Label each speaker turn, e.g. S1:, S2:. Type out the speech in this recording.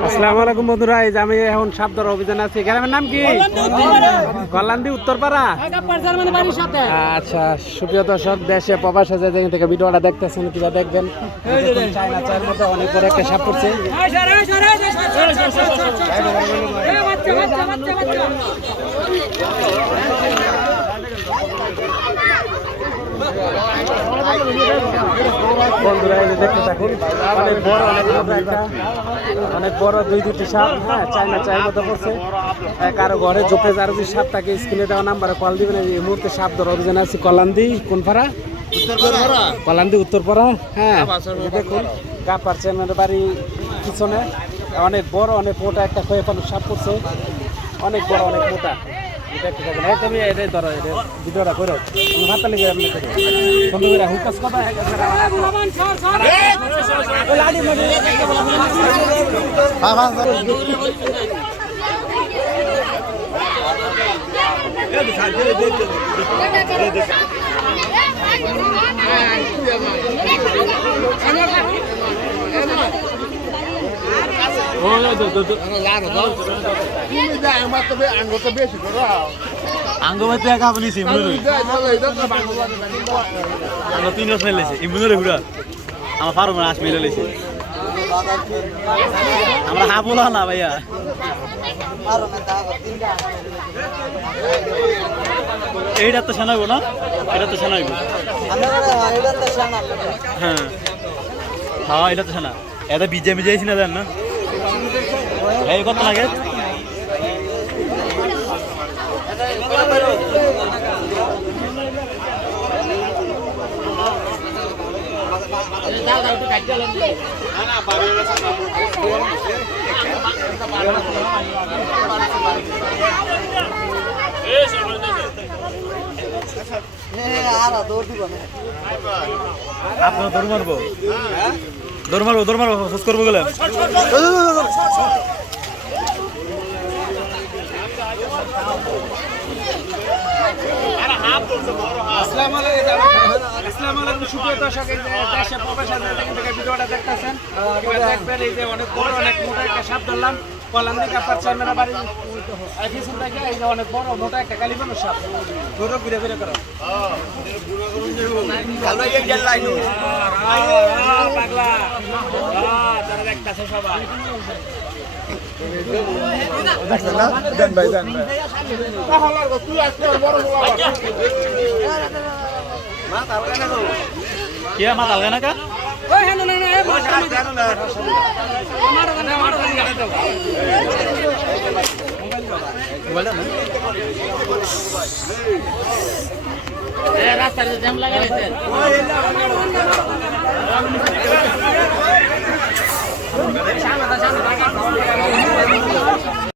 S1: আসসালামু আলাইকুম বন্ধুরা এই আমি এখন সাবধান অভিযান আছি গ্রামের নাম কি কল্যাণী উত্তরপাড়া আচ্ছা সুপ্রিয় দেশে প্রবাসে থেকে ভিডিওটা দেখতেছেন কিবা দেখবেন অনেক বড় একটা সাপ পড়ছে বন্ধুরা এই দেখতে থাকুন অনেক বড় অনেক একটা অনেক বড় দুই দুটি সাপ হ্যাঁ চায়না মধ্যে পড়ছে হ্যাঁ, কারও ঘরে জোপে যার যদি সাপ থাকে স্ক্রিনে দেওয়া নাম্বারে কল দিবেন। এই মুহূর্তে সাপ ধর অভিযান আছে কলান্দি কোন পাড়া? কলান্দি উত্তরপাড়া হ্যাঁ দেখুন কাপার চেয়ারম্যানের বাড়ি পিছনে। অনেক বড় অনেক মোটা একটা খয়ে পালু সাপ পড়ছে অনেক বড় অনেক মোটা। এটা ঠিক আছে না তুমি এটাই ধরো এটা ভিডিওটা করো। তুমি ভাত লেগে আপনি করো। বন্ধু করে হুকাস কথা হয়ে গেছে
S2: আঙ্গমাতে একা আপনি আঙ্গ তিন রস মেলেছে ইমুনুরে ঘুরা আমার ফারুক আস মেলে লেছে আমরা হা বলা না ভাইয়া এইটা তো শোনাইবো না? এটা তো শোনাইবো হ্যাঁ। হ্যাঁ এটা তো শোনা এটা বিজে বিজে না দেন না? এই কত লাগে? আপনার দৌড় মারবো দৌড় মারবো দৌড় মারবো শেষ করব গেলে।
S1: আসসালামু আলাইকুম সুপ্রিয় দর্শক এই যে দেশে প্রবাসে থেকে ভিডিওটা দেখতেছেন দেখবেন এই যে অনেক বড় অনেক মোটা একটা সাপ ধরলাম। কলান্দি কাপার চেয়ারম্যানের বাড়ি পিছন থেকে এই যে অনেক বড় মোটা একটা কালীবানু সাপ। ঘুরে ঘুরে ঘুরে করো তারা দেখতেছে সবাই।
S2: কি মাথা লাগে না কা
S3: রাস্তায় জ্যাম লাগাইছেন Oh,